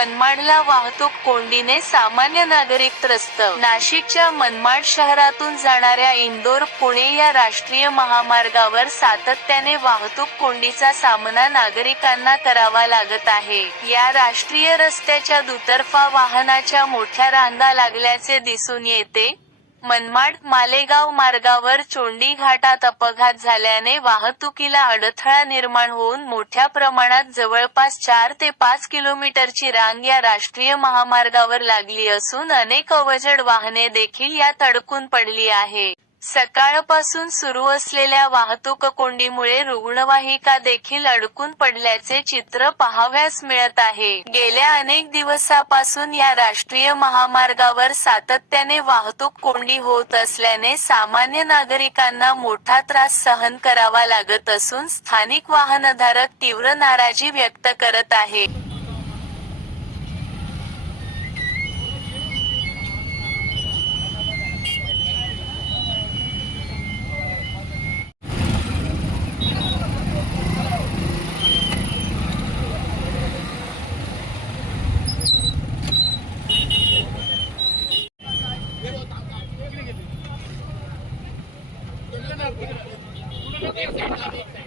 मनमाडला वाहतूक कोंडीने सामान्य नागरिक त्रस्त. नाशिकच्या मनमाड शहरातून जाणाऱ्या इंदोर पुणे या राष्ट्रीय महामार्गावर सातत्याने वाहतूक कोंडीचा सामना नागरिकांना करावा लागत आहे. या राष्ट्रीय रस्त्याच्या दुतर्फा वाहनाच्या मोठ्या रांगा लागल्याचे दिसून येते. मनमाड मालेगाव मार्गावर चोंडी घाटात अपघात झाल्याने वाहतुकीला अडथळा निर्माण होऊन मोठ्या प्रमाणात जवळपास चार ते पाच किलोमीटरची रांग या राष्ट्रीय महामार्गावर लागली असून अनेक अवजड वाहने देखील यात अडकून पडली आहे. सकाळपासून सुरू असलेल्या वाहतूक कोंडीमुळे रुग्णवाहिका देखील अडकून पडल्याचे चित्र पाहाव्यास मिळत आहे. गेल्या अनेक दिवसापासून या राष्ट्रीय महामार्गावर सातत्याने वाहतूक कोंडी होत असल्याने सामान्य नागरिकांना मोठा त्रास सहन करावा लागत असून स्थानिक वाहनधारक तीव्र नाराजी व्यक्त करत आहे. Não, não, não.